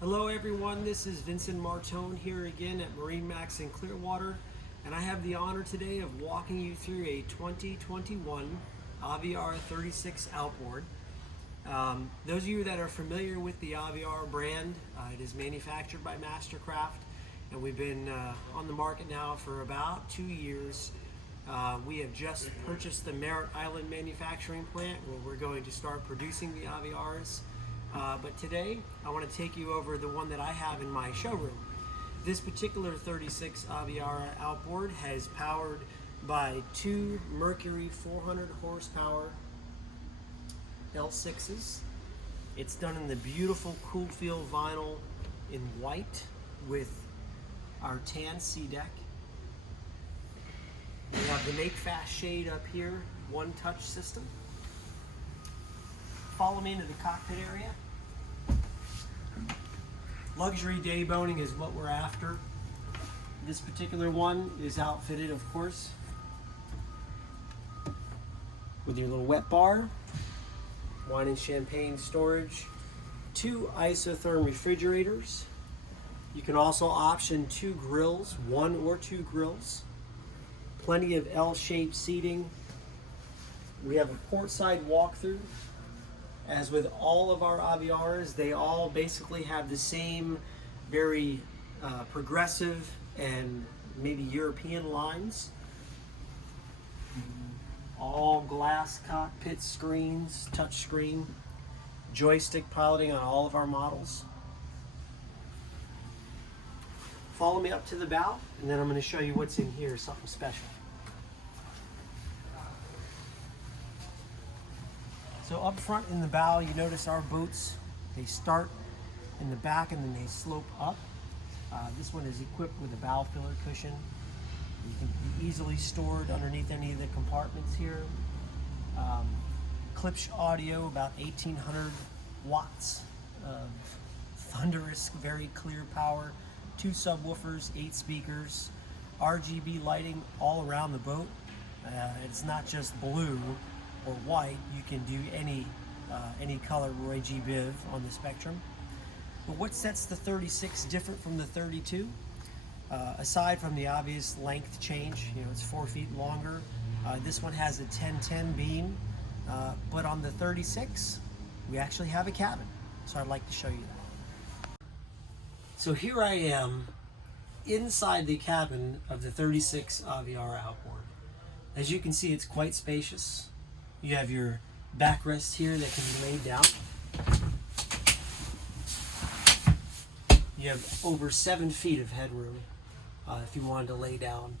Hello everyone, this is Vincent Martone here again at MarineMax in Clearwater, and I have the honor today of walking you through a 2021 Aviara 36 outboard. Those of you that are familiar with the Aviara brand, it is manufactured by Mastercraft, and we've been on the market now for about 2 years. We have just purchased the Merritt Island manufacturing plant where we're going to start producing the Aviaras. But today I want to take you over the one that I have in my showroom. This particular 36 Aviara outboard has powered by two Mercury 400 horsepower L6s. It's done in the beautiful cool feel vinyl in white with our tan sea deck. We have the make fast shade up here, one touch system. Follow me into the cockpit area. Luxury day boning is what we're after. This particular one is outfitted, of course, with your little wet bar, wine and champagne storage, two isotherm refrigerators. You can also option two grills, one or two grills. Plenty of L-shaped seating. We have a port side walkthrough. As with all of our Aviaras, they all basically have the same very progressive and maybe European lines. All glass cockpit screens, touch screen, joystick piloting on all of our models. Follow me up to the bow, and then I'm going to show you what's in here, something special. So up front in the bow, you notice our boats, they start in the back and then they slope up. This one is equipped with a bow filler cushion. You can be easily stored underneath any of the compartments here. Klipsch audio, about 1800 watts of thunderous, very clear power. Two subwoofers, 8 speakers, RGB lighting all around the boat. It's not just blue or white, you can do any color Roy G. Biv on the spectrum. But what sets the 36 different from the 32? Aside from the obvious length change, it's 4 feet longer. This one has a 1010 beam, but on the 36, we actually have a cabin. So I'd like to show you that. So here I am inside the cabin of the 36 Aviara outboard. As you can see, it's quite spacious. You have your backrest here that can be laid down. You have over 7 feet of headroom if you wanted to lay down.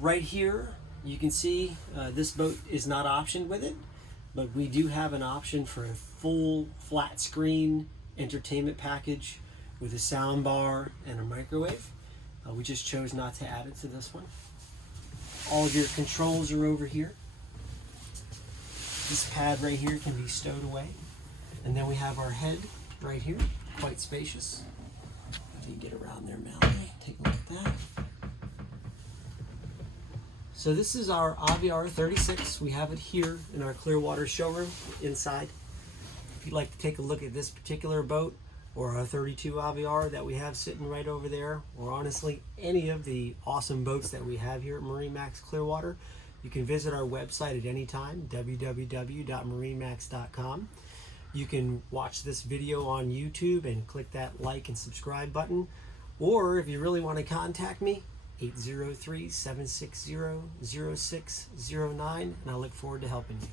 Right here, you can see this boat is not optioned with it, but we do have an option for a full flat screen entertainment package with a sound bar and a microwave. We just chose not to add it to this one. All of your controls are over here. This pad right here can be stowed away. And then we have our head right here, quite spacious. If you get around there, Mallory, take a look at that. So this is our Aviara 36. We have it here in our Clearwater showroom inside. If you'd like to take a look at this particular boat or our 32 Aviara that we have sitting right over there, or honestly any of the awesome boats that we have here at MarineMax Clearwater, you can visit our website at any time, www.marinemax.com. You can watch this video on YouTube and click that like and subscribe button. Or if you really want to contact me, 803-760-0609, and I look forward to helping you.